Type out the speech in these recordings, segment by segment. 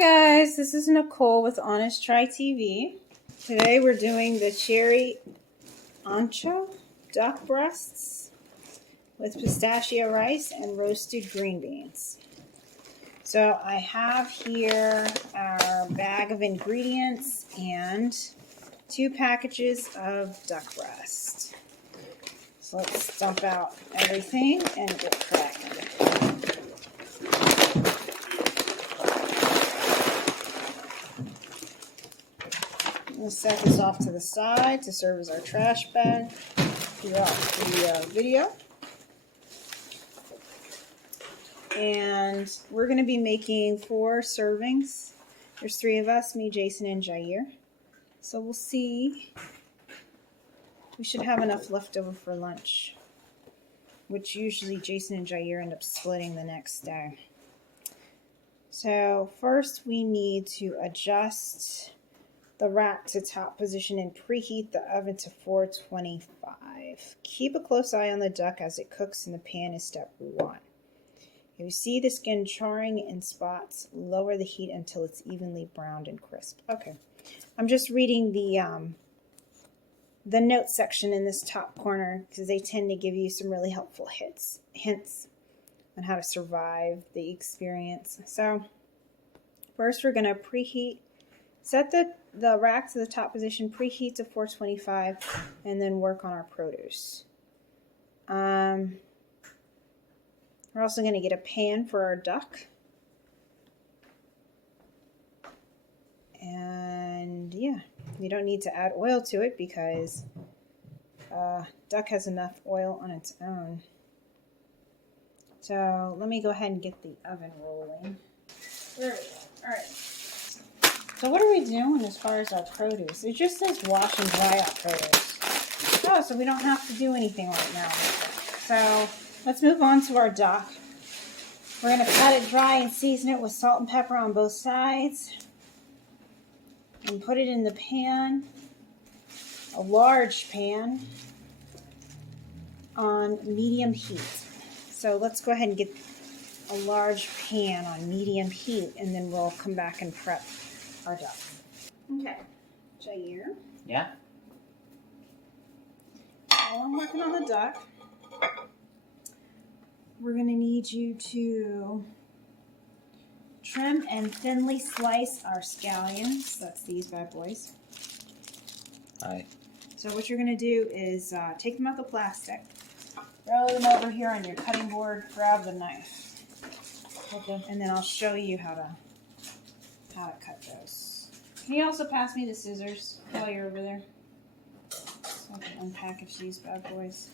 guys, this is Nicole with Honest Try TV. Today we're doing the Cherry Ancho Duck Breasts with pistachio rice and roasted green beans. So I have here our bag of ingredients and 2 packages of duck breast. So let's dump out everything and get cracking. We'll set this off to the side to serve as our trash bag throughout the video. And we're going to be making 4 servings. There's 3 of us, me, Jason, and Jair. So we'll see. We should have enough left over for lunch, which usually Jason and Jair end up splitting the next day. So first we need to adjust the rack to top position and preheat the oven to 425. Keep a close eye on the duck as it cooks in the pan is step 1. If you see the skin charring in spots, lower the heat until it's evenly browned and crisp. Okay, I'm just reading the notes section in this top corner because they tend to give you some really helpful hints on how to survive the experience. So first we're going to preheat. Set the rack to the top position, preheat to 425, and then work on our produce. We're also going to get a pan for our duck. And yeah, you don't need to add oil to it because duck has enough oil on its own. So let me go ahead and get the oven rolling. There we go. All right. So what are we doing as far as our produce? It just says wash and dry out produce. Oh, so we don't have to do anything right now. So let's move on to our duck. We're going to cut it dry and season it with salt and pepper on both sides. And put it in the pan, a large pan, on medium heat. So let's go ahead and get a large pan on medium heat, and then we'll come back and prep our duck. Okay, Jair. Yeah? While I'm working on the duck, we're going to need you to trim and thinly slice our scallions. That's these bad boys. Hi. So what you're going to do is take them out the plastic, throw them over here on your cutting board, grab the knife. Okay. And then I'll show you how to cut those. Can you also pass me the scissors while you're over there? So I can unpackage these bad boys.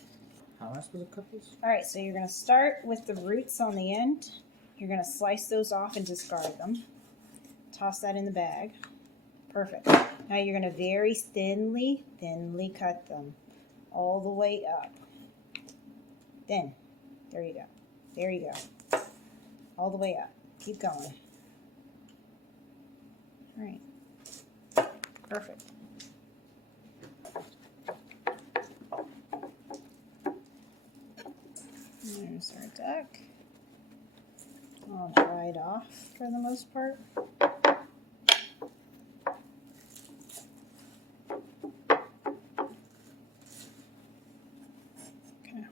How am I supposed to cut these? Alright, so you're going to start with the roots on the end. You're going to slice those off and discard them. Toss that in the bag. Perfect. Now you're going to very thinly cut them all the way up. Then, there you go. There you go. All the way up. Keep going. All right. Perfect. There's our duck. All dried off for the most part. Okay.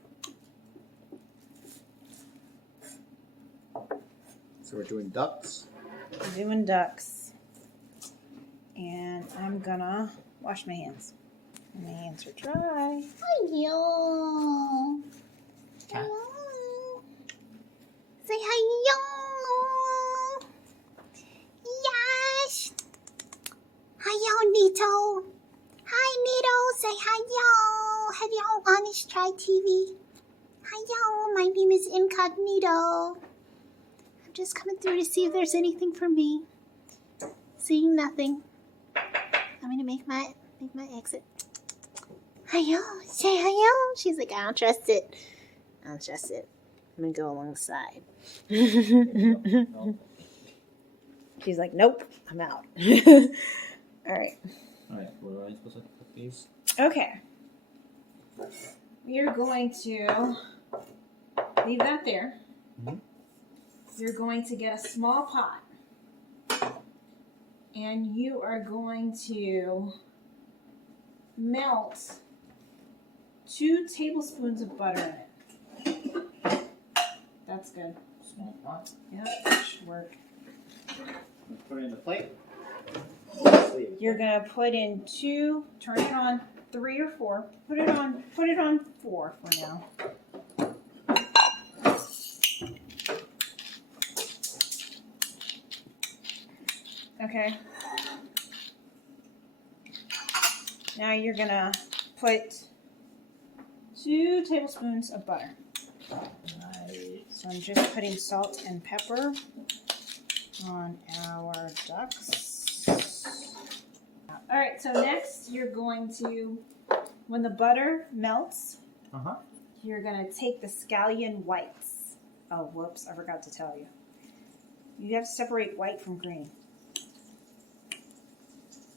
So we're doing ducks? We're doing ducks. And I'm gonna wash my hands. My hands are dry. Hi-yo. Cat? Say hi-yo. Yes. Hi-yo, Nito. Hi, Nito. Say hi-yo. Hello, Honest Try TV. Hi-yo. My name is Incognito. I'm just coming through to see if there's anything for me. Seeing nothing. I'm gonna make my exit. Hi-yo. Say hi-yo. She's like, I don't trust it. I don't trust it. I'm gonna go along the side. No. She's like, nope, I'm out. Alright. Alright, where am I supposed to put these? Okay. We are going to leave that there. Mm-hmm. You're going to get a small pot. And you are going to melt 2 tablespoons of butter in it. That's good. Small pot. Yep, that should work. Put it in the plate. You're gonna put in 2, turn it on 3 or 4. Put it on 4 for now. Okay. Now you're gonna put 2 tablespoons of butter. Right. So I'm just putting salt and pepper on our ducks. All right, so next you're going to, when the butter melts, you're gonna take the scallion whites. Oh, whoops, I forgot to tell you. You have to separate white from green.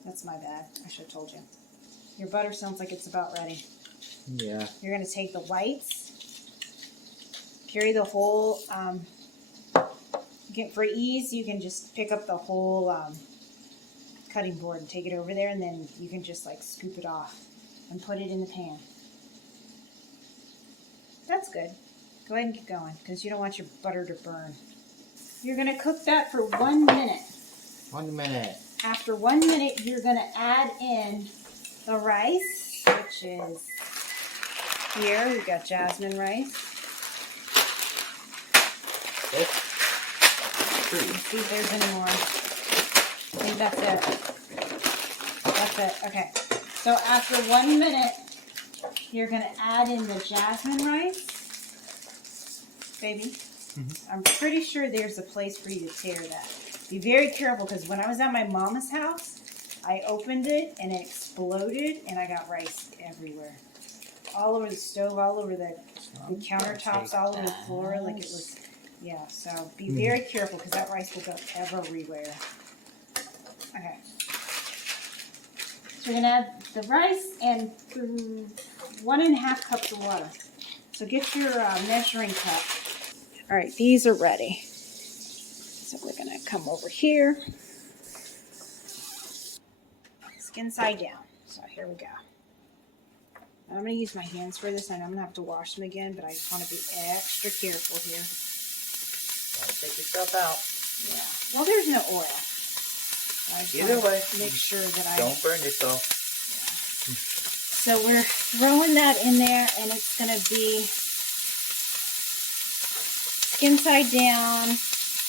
That's my bad. I should have told you. Your butter sounds like it's about ready. Yeah. You're going to take the whites, carry the whole, for ease, you can just pick up the whole cutting board and take it over there, and then you can just like scoop it off and put it in the pan. That's good. Go ahead and get going because you don't want your butter to burn. You're going to cook that for 1 minute. 1 minute. After 1 minute, you're going to add in the rice, which is here. We've got jasmine rice. This? Let's see if there's any more. I think that's it. That's it. Okay. So after 1 minute, you're going to add in the jasmine rice. Baby, I'm pretty sure there's a place for you to tear that. Be very careful because when I was at my mama's house, I opened it and it exploded and I got rice everywhere. All over the stove, all over the countertops, all over the floor, like it was, yeah, so be very careful because that rice will go everywhere. Okay. So we're going to add the rice and 1.5 cups of water. So get your measuring cup. All right, these are ready. So we're going to come over here. Skin side down. So here we go. I'm going to use my hands for this. I know I'm going to have to wash them again, but I just want to be extra careful here. Don't take yourself out. Yeah. Well, there's no oil. I just Either way, make sure that I don't burn yourself. Yeah. So we're throwing that in there, and it's going to be skin side down.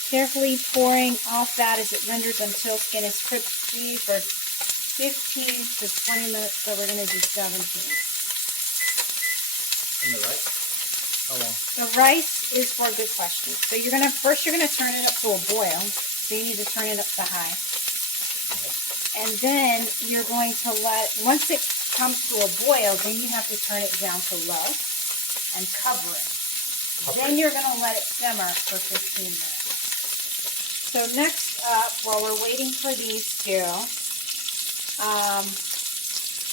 Carefully pouring off that as it renders until skin is crispy for 15 to 20 minutes. So we're going to do 17. And the rice? How long? The rice is for a good question. So you're going to turn it up to a boil. So you need to turn it up to high. And then you're going to once it comes to a boil, then you have to turn it down to low and cover it. Then you're going to let it simmer for 15 minutes. So next up, while we're waiting for these two,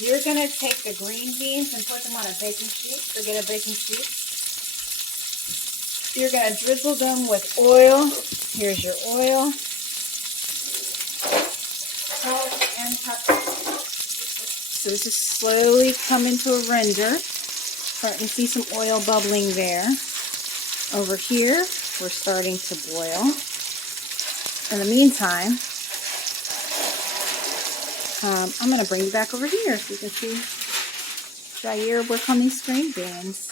you're going to take the green beans and put them on a baking sheet. So get a baking sheet. You're going to drizzle them with oil. Here's your oil. Salt and pepper. So this is slowly coming to a render. Starting to see some oil bubbling there. Over here, we're starting to boil. In the meantime, I'm going to bring you back over here so you can see Jair work on these string beans.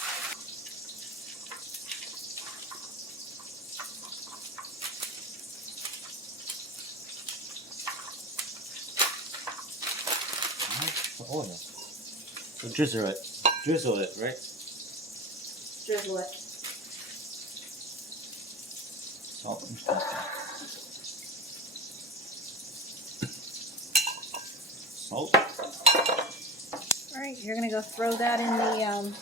The oil. So drizzle it. Drizzle it, right? Drizzle it. Salt and pepper. Salt. Alright, you're going to go throw that in the,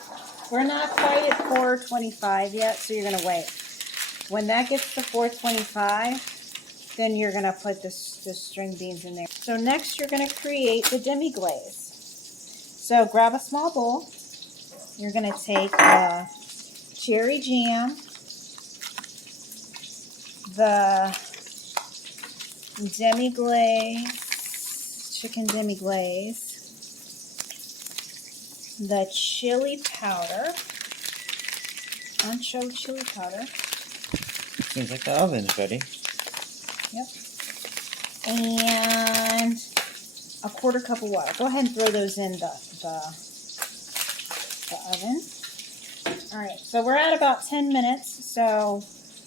we're not quite at 425 yet, so you're going to wait. When that gets to 425, then you're going to put the string beans in there. So next you're going to create the Demi glaze. So grab a small bowl. You're going to take cherry jam, the demi glaze, chicken demi glaze, the chili powder, ancho chili powder. Seems like the oven's ready. Yep. And a quarter cup of water. Go ahead and throw those in the oven. All right, so we're at about 10 minutes, so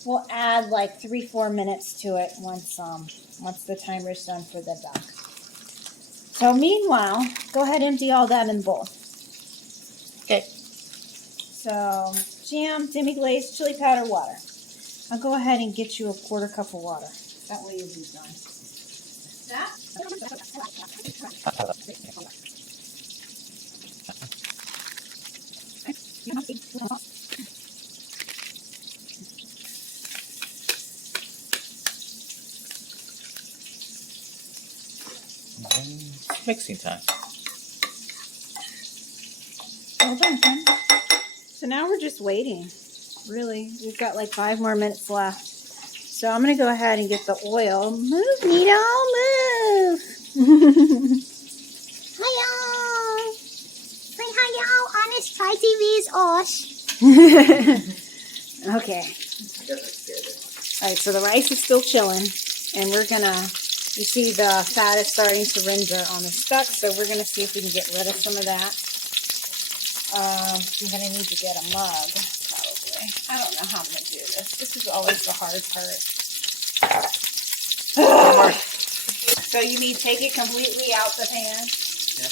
we'll add like 3-4 minutes to it once the timer's done for the duck. So meanwhile, go ahead and empty all that in the bowl. Okay. So jam, demi glaze, chili powder, water. I'll go ahead and get you a quarter cup of water. That way you'll be done. That? Mixing time. Well done, Ken. So now we're just waiting. Really, we've got like 5 more minutes left. So I'm going to go ahead and get the oil. Move, Nito, move. Hi, say hi, y'all. Honest Try TV's Osh. Okay. All right, so the rice is still chilling, and we're going to, you see the fat is starting to render on the duck, so we're going to see if we can get rid of some of that. I'm going to need to get a mug, probably. I don't know how I'm going to do this. This is always the hard part. So you mean take it completely out the pan? Yeah.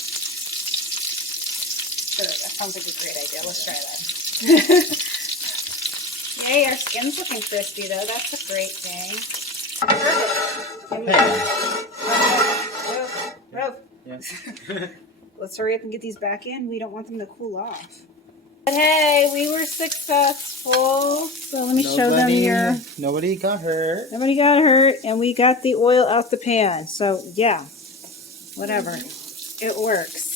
Sure, that sounds like a great idea. Let's try that. Yay, our skin's looking crispy, though. That's a great thing. Rove. Yeah. Let's hurry up and get these back in. We don't want them to cool off. But hey, we were successful. So let me show them here. Nobody got hurt. Nobody got hurt, and we got the oil out the pan. So yeah, whatever. It works.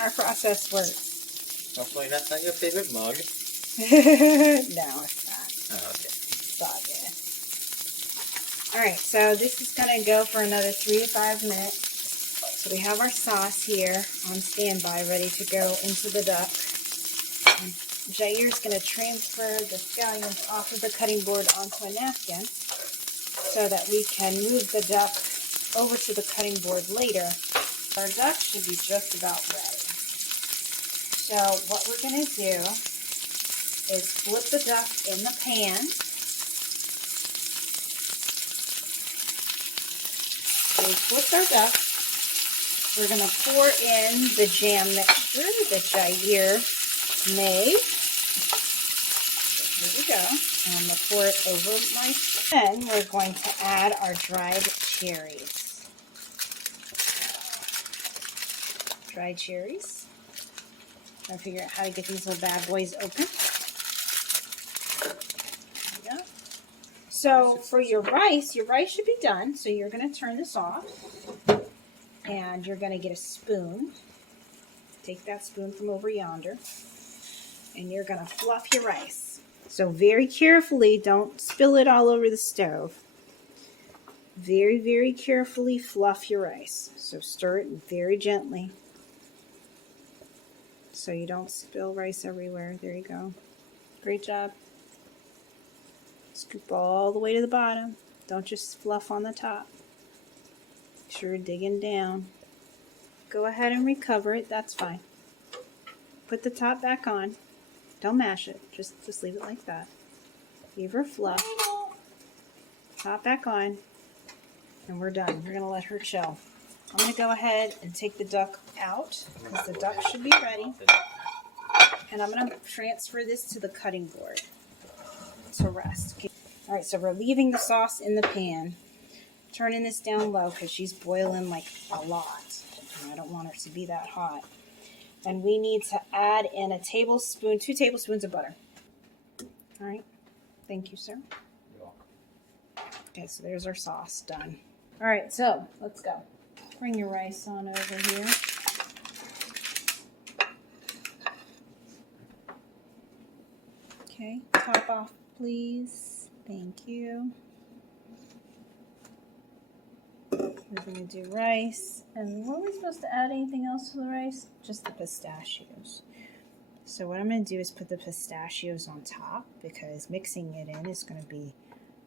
Our process works. Hopefully that's not your favorite mug. No, it's not. Oh, okay. It's all good. Alright, so this is going to go for another 3 to 5 minutes. So we have our sauce here on standby, ready to go into the duck. And Jair's going to transfer the scallions off of the cutting board onto a napkin so that we can move the duck over to the cutting board later. Our duck should be just about ready. So what we're going to do is flip the duck in the pan. So we flipped our duck. We're going to pour in the jam mixture that Jair made. Here we go. And I'm going to pour it over my. Then we're going to add our dried cherries. Dried cherries. Trying to figure out how to get these little bad boys open. There we go. So for your rice should be done. So you're going to turn this off. And you're going to get a spoon. Take that spoon from over yonder. And you're going to fluff your rice. So very carefully, don't spill it all over the stove. Very, very carefully fluff your rice. So stir it very gently. So you don't spill rice everywhere. There you go. Great job. Scoop all the way to the bottom. Don't just fluff on the top. Make sure you're digging down. Go ahead and recover it. That's fine. Put the top back on. Don't mash it. Just leave it like that. Leave her fluff. Top back on. And we're done. We're going to let her chill. I'm going to go ahead and take the duck out because the duck should be ready. And I'm going to transfer this to the cutting board to rest. Okay. All right, so we're leaving the sauce in the pan. Turning this down low because she's boiling like a lot. And I don't want her to be that hot. And we need to add in a tablespoon, 2 tablespoons of butter. All right. Thank you, sir. You're welcome. Okay, so there's our sauce done. All right, so let's go. Bring your rice on over here. Okay, top off, please. Thank you. We're going to do rice. And were we supposed to add anything else to the rice? Just the pistachios. So what I'm going to do is put the pistachios on top because mixing it in is going to be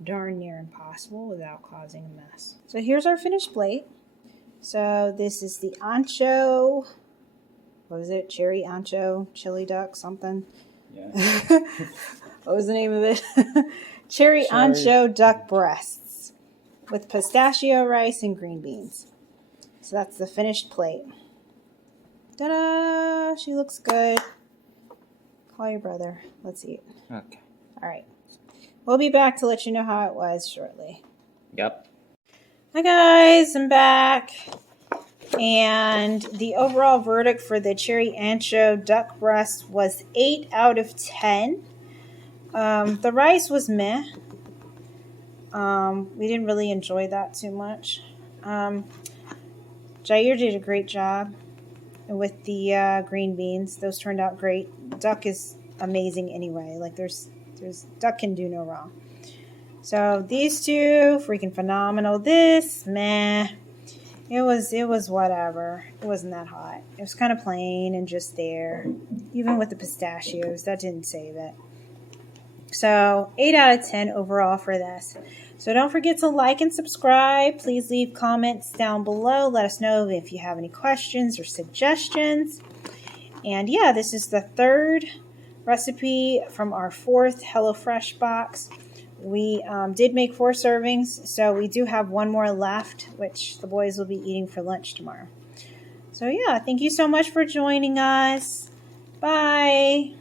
darn near impossible without causing a mess. So here's our finished plate. So this is the ancho, what was it? Cherry Ancho Chili Duck something? Yeah. What was the name of it? Cherry Ancho Duck Breasts with pistachio rice and green beans. So that's the finished plate. Ta-da! She looks good. Call your brother. Let's eat. Okay. All right. We'll be back to let you know how it was shortly. Yep. Hi guys, I'm back. And the overall verdict for the Cherry Ancho Duck Breast was 8 out of 10. The rice was meh. We didn't really enjoy that too much. Jair did a great job with the green beans. Those turned out great. Duck is amazing anyway. Like there's duck can do no wrong. So these two, freaking phenomenal. This, meh. It was whatever. It wasn't that hot. It was kind of plain and just there. Even with the pistachios, that didn't save it. So 8 out of 10 overall for this. So don't forget to like and subscribe. Please leave comments down below. Let us know if you have any questions or suggestions. And yeah, this is the third recipe from our 4th HelloFresh box. We did make 4 servings, so we do have 1 more left, which the boys will be eating for lunch tomorrow. So yeah, thank you so much for joining us. Bye.